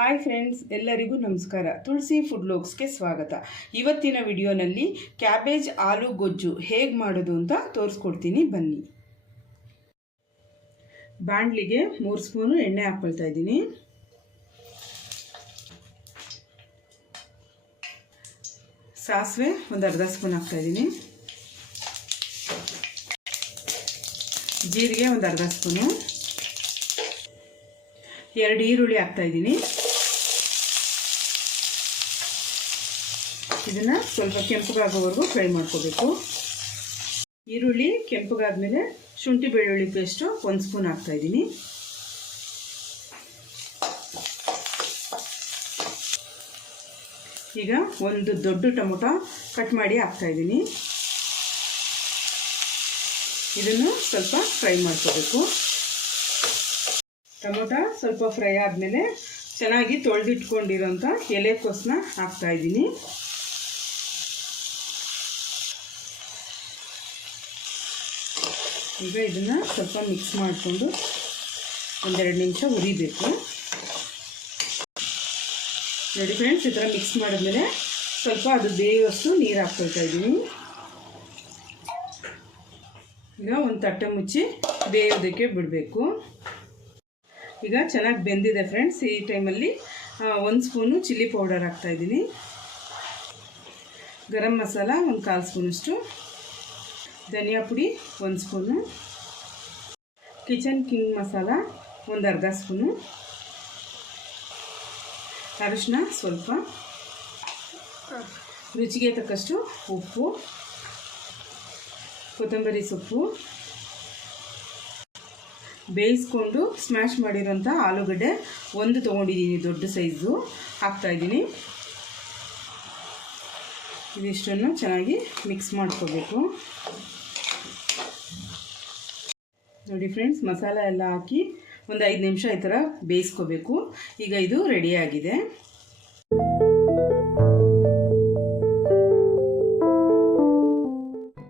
Hi friends, ಎಲ್ಲರಿಗೂ ನಮಸ್ಕಾರ. ತುಳಸಿ food ವ್ಲಾಗ್ಸ್ಗೆ ಸ್ವಾಗತ. ಇವತ್ತಿನ ವಿಡಿಯೋನಲ್ಲಿ ಕ್ಯಾಬೇಜ್ ಆಲೂ ಗೊಜ್ಜು ಹೇಗೆ ಮಾಡೋದು ಅಂತ ತೋರಿಸ್ಕೊಡ್ತೀನಿ, ಬನ್ನಿ. ಬಾಣಲಿಗೆ 3 ಸ್ಪೂನು ಎಣ್ಣೆ ಹಾಕ್ಕೊಳ್ತಾ ಇದ್ದೀನಿ. ಸಾಸಿವೆ ಒಂದು ಅರ್ಧ ಸ್ಪೂನ್ ಹಾಕ್ತಾ ಇದ್ದೀನಿ. ಜೀರಿಗೆ ಒಂದು ಅರ್ಧ ಸ್ಪೂನು. 2 ಈರುಳ್ಳಿ ಹಾಕ್ತಾ ಇದ್ದೀನಿ. ಇದನ್ನು ಸ್ವಲ್ಪ ಕೆಂಪಗಾಗೋವರೆಗೂ ಫ್ರೈ ಮಾಡ್ಕೋಬೇಕು. ಈರುಳ್ಳಿ ಕೆಂಪಗಾದ್ಮೇಲೆ ಶುಂಠಿ ಬೆಳ್ಳುಳ್ಳಿ ಪೇಸ್ಟು 1 ಸ್ಪೂನ್ ಹಾಕ್ತಾ ಇದ್ದೀನಿ. ಈಗ ಒಂದು ದೊಡ್ಡ ಟೊಮೊಟೊ ಕಟ್ ಮಾಡಿ ಹಾಕ್ತಾ ಇದ್ದೀನಿ. ಇದನ್ನು ಸ್ವಲ್ಪ ಫ್ರೈ ಮಾಡ್ಕೋಬೇಕು. ಟೊಮೊಟೊ ಸ್ವಲ್ಪ ಫ್ರೈ ಆದಮೇಲೆ ಚೆನ್ನಾಗಿ ತೊಳೆದಿಟ್ಕೊಂಡಿರೋಂಥ ಎಲೆಕೋಸನ್ನ ಹಾಕ್ತಾ ಇದ್ದೀನಿ. ಈಗ ಇದನ್ನು ಸ್ವಲ್ಪ ಮಿಕ್ಸ್ ಮಾಡಿಕೊಂಡು 1-2 ನಿಮಿಷ ಹುರಿಬೇಕು. ನೋಡಿ ಫ್ರೆಂಡ್ಸ್, ಈ ಥರ ಮಿಕ್ಸ್ ಮಾಡಿದ್ಮೇಲೆ ಸ್ವಲ್ಪ ಅದು ಬೇಯುವಷ್ಟು ನೀರು ಹಾಕ್ಕೊಳ್ತಾ ಇದ್ದೀನಿ. ಈಗ ಒಂದು ತಟ್ಟೆ ಮುಚ್ಚಿ ಬೇಯೋದಕ್ಕೆ ಬಿಡಬೇಕು. ಈಗ ಚೆನ್ನಾಗಿ ಬೆಂದಿದೆ ಫ್ರೆಂಡ್ಸ್. ಈ ಟೈಮಲ್ಲಿ 1 ಸ್ಪೂನು ಚಿಲ್ಲಿ ಪೌಡರ್ ಹಾಕ್ತಾಯಿದ್ದೀನಿ. ಗರಂ ಮಸಾಲ 1/4 ಸ್ಪೂನಷ್ಟು, ಧನಿಯಾ ಪುಡಿ 1 ಸ್ಪೂನು, ಕಿಚನ್ ಕಿಂಗ್ ಮಸಾಲ ಒಂದು ಅರ್ಧ ಸ್ಪೂನು, ಅರಿಶಿನ ಸ್ವಲ್ಪ, ರುಚಿಗೆ ತಕ್ಕಷ್ಟು ಉಪ್ಪು, ಕೊತ್ತಂಬರಿ ಸೊಪ್ಪು, ಬೇಯಿಸ್ಕೊಂಡು ಸ್ಮ್ಯಾಶ್ ಮಾಡಿರೋಂಥ ಆಲೂಗಡ್ಡೆ 1 ತೊಗೊಂಡಿದ್ದೀನಿ, ದೊಡ್ಡ ಸೈಜು ಹಾಕ್ತಾಯಿದ್ದೀನಿ. ಇದಿಷ್ಟನ್ನು ಚೆನ್ನಾಗಿ ಮಿಕ್ಸ್ ಮಾಡ್ಕೋಬೇಕು. ನೋಡಿ ಫ್ರೆಂಡ್ಸ್, ಮಸಾಲ ಎಲ್ಲ ಹಾಕಿ ಒಂದು 5 ನಿಮಿಷ ಈ ಥರ ಬೇಯಿಸ್ಕೋಬೇಕು. ಈಗ ಇದು ರೆಡಿಯಾಗಿದೆ.